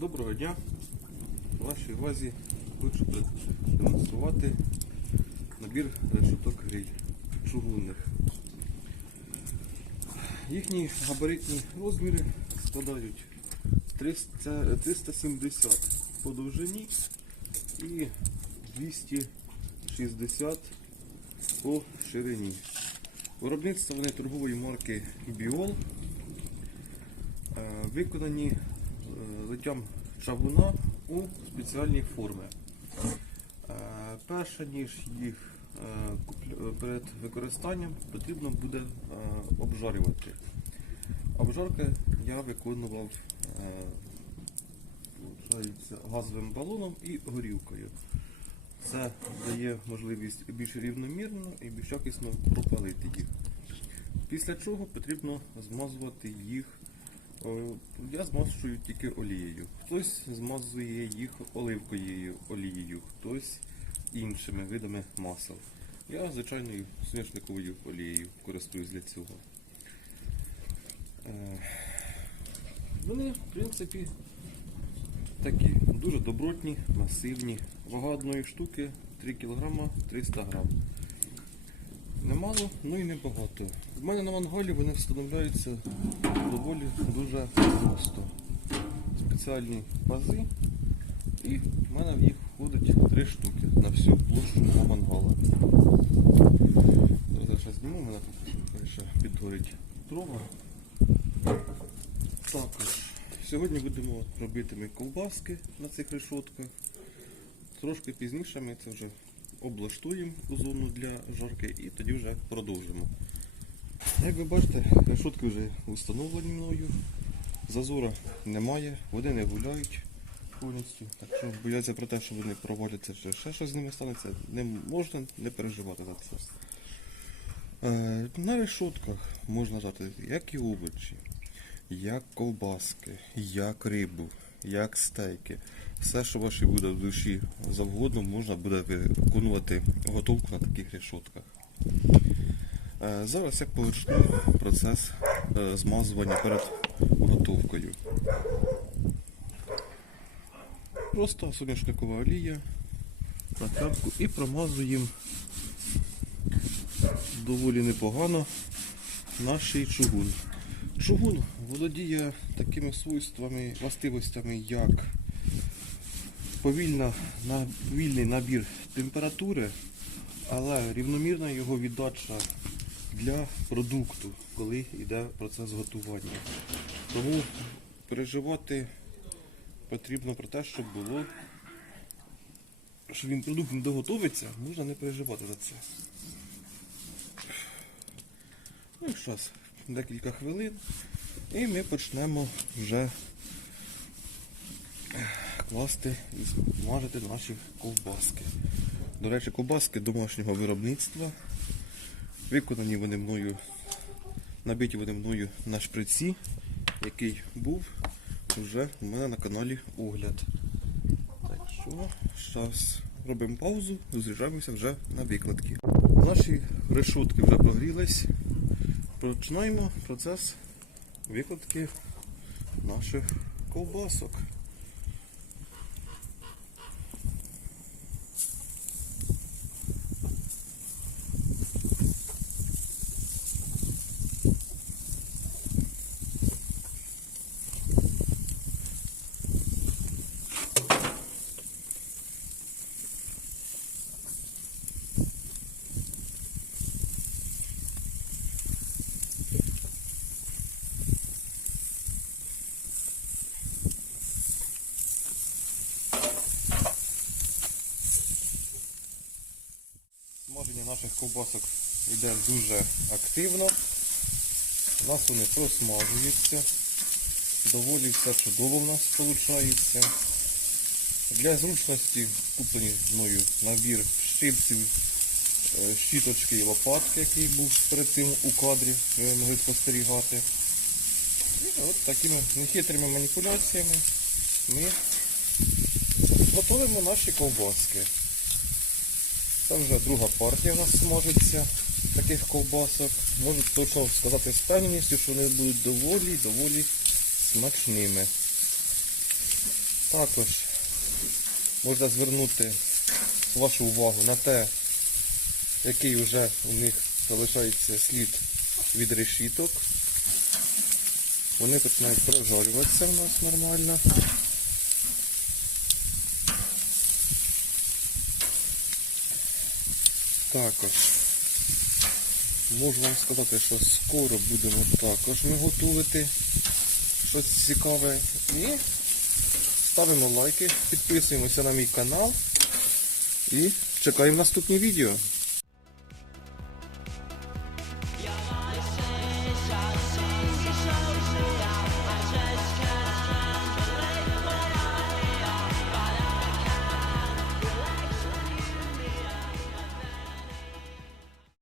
Доброго дня! В вашій увазі хочу продемонструвати набір решеток гриль чугунних. Їхні габаритні розміри складають 300, 370 по довжині і 260 по ширині. Виробництво вони торгової марки Біол. Е, Виконані е, чавуна у спеціальній формі. Е, Перше ніж їх е, перед використанням потрібно буде е, обжарювати. Обжарки я виконував е, газовим балоном і горілкою. Це дає можливість більш рівномірно і більш якісно пропалити їх. Після чого потрібно змазувати їх. О, Я змазую тільки олією. Хтось змазує їх оливковою олією, хтось іншими видами масел. Я звичайною соняшниковою олією користуюсь для цього. Е, Вони, в принципі, такі дуже добротні, масивні. Вага одної штуки 3 кг 300 г. Немало, ну і небагато. В мене на мангалі вони встановляються доволі дуже просто. Спеціальні пази, і в мене в їх входить 3 штуки на всю площу мого мангала. Зараз я зніму, мене тут ще підгорить дрова. Також сьогодні будемо робити ми ковбаски на цих решотках. Трошки пізніше ми це вже облаштуємо зону для жарки і тоді вже продовжимо. Як ви бачите, решотки вже встановлені мною. Зазора немає, вони не гуляють повністю. Так що бояться про те, що вони проваляться чи ще щось з ними станеться, не можна не переживати за це. Е, На решотках можна жати як і овочі, як ковбаски, як рибу, як стейки. Все, що вашій буде в душі завгодно, можна буде виконувати готовку на таких решотках. Е, Зараз я почну процес е, змазування перед готовкою. Просто соняшникова олія на тряпку і промазуємо доволі непогано наш чугун. Чугун володіє такими свойствами, властивостями, як повільна, на, вільний набір температури, але рівномірна його віддача для продукту, коли йде процес готування. Тому переживати потрібно про те, щоб було, що він продукт не доготовиться, можна не переживати за це. Ну і зараз декілька хвилин і ми почнемо вже класти і смажити наші ковбаски. До речі, ковбаски домашнього виробництва. Виконані вони мною, набиті вони мною на шприці, який був вже у мене на каналі огляд. Так що, зараз робимо паузу, зустрічаємося вже на викладки. Наші решотки вже прогрілись. Починаємо процес викладки наших ковбасок. Наших ковбасок йде дуже активно. У нас вони просмажуються. Доволі все чудово в нас виходить. Для зручності куплений мною набір щипців, е, щіточки і лопатки, який був перед цим у кадрі, ви могли спостерігати. І от такими нехитрими маніпуляціями ми готуємо наші ковбаски. Це вже друга партія у нас смажиться таких ковбасок. Можу точно сказати з певністю, що вони будуть доволі доволі смачними. Також можна звернути вашу увагу на те, який вже у них залишається слід від решіток. Вони починають прожарюватися в нас нормально. Також можу вам сказати, що скоро будемо також ми готувати щось цікаве. І ставимо лайки, підписуємося на мій канал і чекаємо наступні відео.